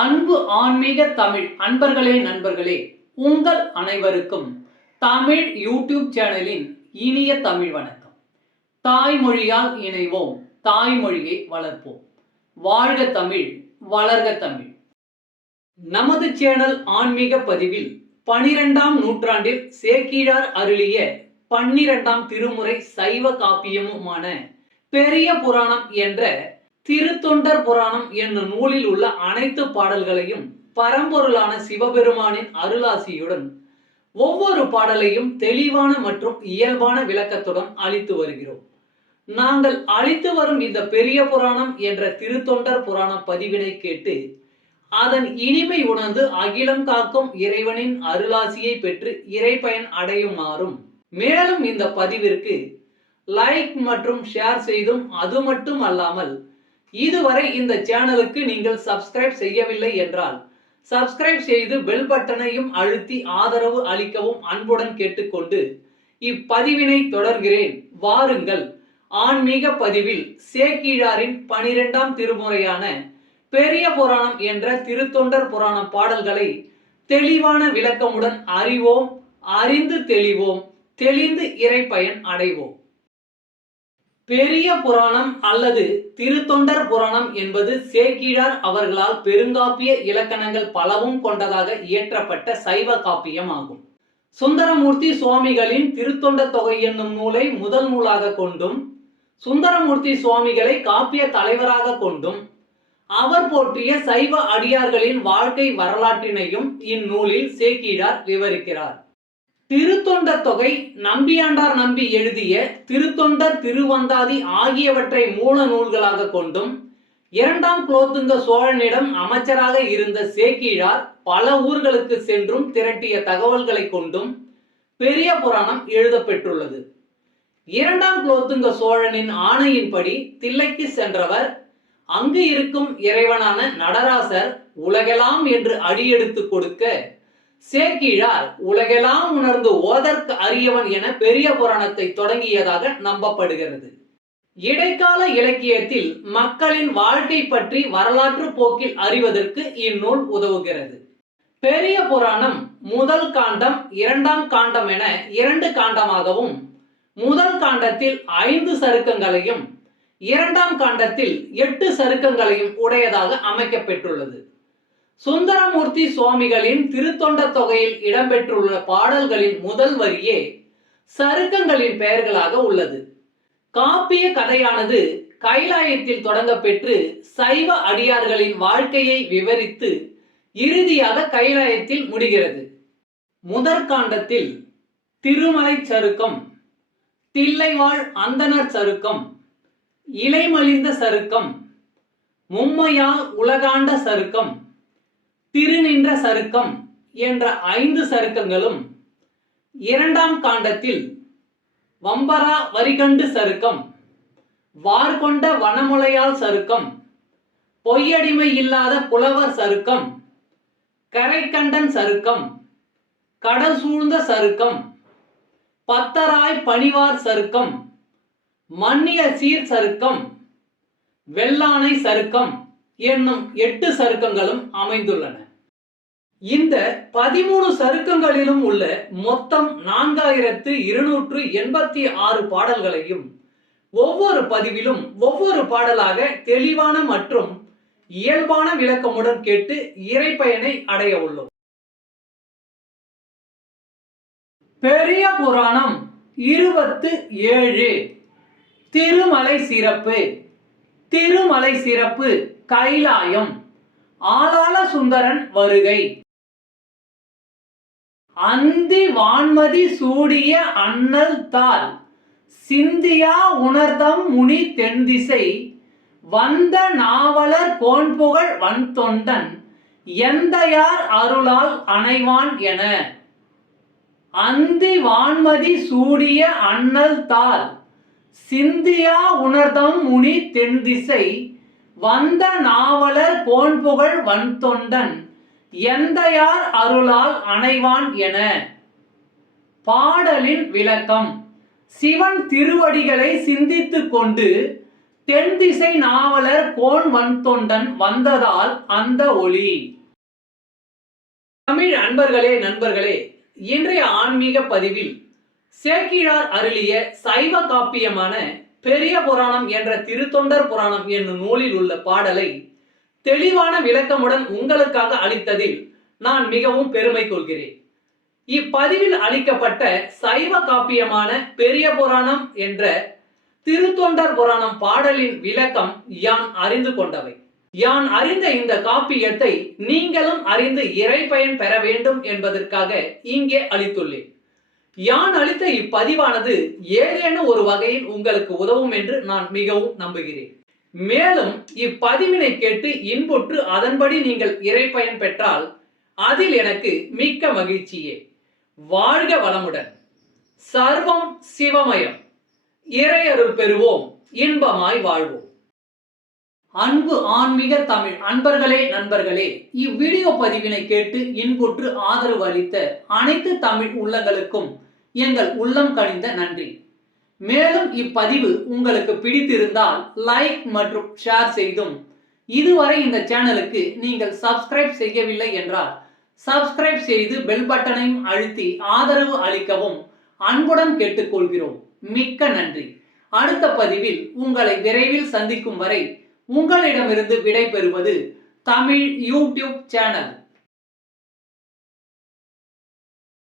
அன்பு ஆன்மீக தமிழ் அன்பர்களே நண்பர்களே, உங்கள் அனைவருக்கும் தமிழ் யூடியூப் சேனலின் இனிய தமிழ் வணக்கம். தாய்மொழியால் இணைவோம், தாய்மொழியை வளர்ப்போம். வாழ்க தமிழ், வளர்க தமிழ். நமது சேனல் ஆன்மீக பதிவில் 12ஆம் நூற்றாண்டில் சேக்கிழார் அருளிய 12ஆம் திருமுறை சைவ காப்பியமுமான பெரிய புராணம் என்ற திருத்தொண்டர் புராணம் என்னும் நூலில் உள்ள அனைத்து பாடல்களையும் பரம்பொருளான சிவபெருமானின் அருளாசியுடன் ஒவ்வொரு பாடலையும் தெளிவான மற்றும் இயல்பான விளக்கத்துடன் அளித்து வருகிறோம். நாங்கள் அளித்து வரும் இந்த பெரிய புராணம் என்ற திருத்தொண்டர் புராண பதிவினை கேட்டு அதன் இனிமை உணர்ந்து அகிலம் காக்கும் இறைவனின் அருளாசியை பெற்று இறைப்பயன் அடையுமாறும், மேலும் இந்த பதிவிற்கு லைக் மற்றும் ஷேர் செய்தும், அது மட்டும் அல்லாமல் இதுவரை இந்த சேனலுக்கு நீங்கள் சப்ஸ்கிரைப் செய்யவில்லை என்றால் சப்ஸ்கிரைப் செய்து பெல் பட்டனையும் அழுத்தி ஆதரவு அளிக்கவும் அன்புடன் கேட்டுக்கொண்டு இப்பதிவினை தொடர்கிறேன். வாருங்கள், ஆன்மீக பதிவில் சேக்கிழாரின் 12ஆம் திருமுறையான பெரிய புராணம் என்ற திருத்தொண்டர் புராண பாடல்களை தெளிவான விளக்கமுடன் அறிவோம், அறிந்து தெளிவோம், தெளிந்து இறைப்பயன் அடைவோம். பெரிய புராணம் அல்லது திருத்தொண்டர் புராணம் என்பது சேக்கிழார் அவர்களால் பெருங்காப்பிய இலக்கணங்கள் பலவும் கொண்டதாக இயற்றப்பட்ட சைவ காப்பியம் ஆகும். சுந்தரமூர்த்தி சுவாமிகளின் திருத்தொண்ட தொகை என்னும் நூலை முதல் நூலாக கொண்டும், சுந்தரமூர்த்தி சுவாமிகளை காப்பிய தலைவராக கொண்டும், அவர் போற்றிய சைவ அடியார்களின் வாழ்க்கை வரலாற்றினையும் இந்நூலில் சேக்கிழார் விவரிக்கிறார். திருத்தொண்ட தொகை நம்பியாண்டார் நம்பி எழுதிய திருத்தொண்டர் திருவந்தாதி ஆகியவற்றை மூல நூல்களாக கொண்டும், 2ஆம் குலோத்துங்க சோழனிடம் அமைச்சராக இருந்த சேக்கிழார் பல ஊர்களுக்கு சென்றும் திரட்டிய தகவல்களை கொண்டும் பெரிய புராணம் எழுதப்பெற்றுள்ளது. 2ஆம் குலோத்துங்க சோழனின் ஆணையின்படி தில்லைக்கு சென்றவர் அங்கு இருக்கும் இறைவனான நடராசர் உலகெல்லாம் என்று அடியெடுத்து கொடுக்க, சேக்கிழார் உலகெல்லாம் உணர்ந்து ஓதற்கு அரியவன் என பெரிய புராணத்தை தொடங்கியதாக நம்பப்படுகிறது. இடைக்கால இலக்கியத்தில் மக்களின் வாழ்க்கை பற்றி வரலாற்று போக்கில் அறிவதற்கு இந்நூல் உதவுகிறது. பெரிய புராணம் முதல் காண்டம், 2ஆம் காண்டம் என 2 காண்டமாகவும், முதல் காண்டத்தில் 5 சருக்கங்களையும் 2ஆம் காண்டத்தில் 8 சருக்கங்களையும் உடையதாக அமைக்கப்பெற்றுள்ளது. சுந்தரமூர்த்தி சுவாமிகளின் திருத்தொண்ட தொகையில் இடம்பெற்றுள்ள பாடல்களின் முதல் வரியே சருக்கங்களின் பெயர்களாக உள்ளது. காப்பிய கதையானது கைலாயத்தில் தொடங்க பெற்று சைவ அடியார்களின் வாழ்க்கையை விவரித்து இறுதியாக கைலாயத்தில் முடிகிறது. முதற்காண்டத்தில் திருமலை சருக்கம், தில்லைவாழ் அந்தணர் சருக்கம், இலைமலிந்த சருக்கம், மும்மையால் உலகாண்ட சருக்கம், திருநின்ற சருக்கம் என்ற 5 சருக்கங்களும், 2ஆம் காண்டத்தில் வம்பரா வரிகண்டு சருக்கம், வார்கொண்ட வனமுலையால் சருக்கம், பொய்யடிமை இல்லாத புலவர் சருக்கம், கரைக்கண்டன் சருக்கம், கடல் சூழ்ந்த சருக்கம், பத்தராய் பணிவார் சருக்கம், மன்னிய சீர் சருக்கம், வெள்ளானை சருக்கம் என்னும் 8 சருக்கங்களும் அமைந்துள்ளன. இந்த 13 சருக்கங்களிலும் உள்ள மொத்தம் 4286 பாடல்களையும் ஒவ்வொரு பதிவிலும் ஒவ்வொரு பாடலாக தெளிவான மற்றும் இயல்பான விளக்கமுடன் கேட்டு இறைப்பயனை அடைய உள்ளோம். பெரிய புராணம் 27. திருமலை சிறப்பு. திருமலை சிறப்பு கைலாயம். ஆளாள சுந்தரன் வருகை. அந்தி வான்மதி சூடிய அண்ணல் தாள் சிந்தியா உணர்தம் முனி தென்திசை வந்த நாவலர் கோன்புகழ் வன்தொண்டன் எந்தையார் அருளால் அணைவான் என. அந்தி வான்மதி சூடிய அண்ணல் தாள் சிந்தியா உணர்தம் முனி தென்திசை வந்த நாவலர் கோன்புகழ் வன்தொண்டன் எந்தையார் அருளால் அணைவான் என. பாடலின் விளக்கம். சிவன் திருவடிகளை சிந்தித்துக் கொண்டு தென் திசை நாவலர் கோன் வன்தொண்டன் வந்ததால் அந்த ஒளி. தமிழ் அன்பர்களே, நண்பர்களே, இன்றைய ஆன்மீக பதிவில் சேக்கிழார் அருளிய சைவ காப்பியமான பெரிய புராணம் என்ற திருத்தொண்டர் புராணம் என்னும் நூலில் உள்ள பாடலை தெளிவான விளக்கமுடன் உங்களுக்காக அளித்ததில் நான் மிகவும் பெருமை கொள்கிறேன். இப்பதிவில் அளிக்கப்பட்ட சைவ காப்பியமான பெரிய புராணம் என்ற திருத்தொண்டர் புராணம் பாடலின் விளக்கம் யான் அறிந்து கொண்டவை. யான் அறிந்த இந்த காப்பியத்தை நீங்களும் அறிந்து இறை பயன் பெற வேண்டும் என்பதற்காக இங்கே அளித்துள்ளேன். யான் அளித்த இப்பதிவானது ஏதேனும் ஒரு வகையில் உங்களுக்கு உதவும் என்று நான் மிகவும் நம்புகிறேன். மேலும் இப்பதிவினை கேட்டு இன்புற்று அதன்படி நீங்கள் இறை பயன் பெற்றால் அதில் எனக்கு மிக்க மகிழ்ச்சியே. வாழ்க வளமுடன். சர்வம் சிவமயம். இறை அருள் பெறுவோம், இன்பமாய் வாழ்வோம். அன்பு ஆன்மீக தமிழ் அன்பர்களே, நண்பர்களே, இவ்வீடியோ பதிவினை கேட்டு இன்புற்று ஆதரவு அளித்த அனைத்து தமிழ் உள்ளங்களுக்கும் எங்கள் உள்ளம் கனிந்த நன்றி. மேலும் இப்பதிவு உங்களுக்கு பிடித்திருந்தால் லைக் மற்றும் ஷேர் செய்தும், இதுவரை இந்த சேனலுக்கு நீங்கள் சப்ஸ்கிரைப் செய்யவில்லை என்றால் சப்ஸ்கிரைப் செய்து பெல் பட்டனையும் அழுத்தி ஆதரவு அளிக்கவும் அன்புடன் கேட்டுக்கொள்கிறோம். மிக்க நன்றி. அடுத்த பதிவில் உங்களை விரைவில் சந்திக்கும் வரை உங்களிடமிருந்து விடை பெறுவது தமிழ் யூடியூப் சேனல்.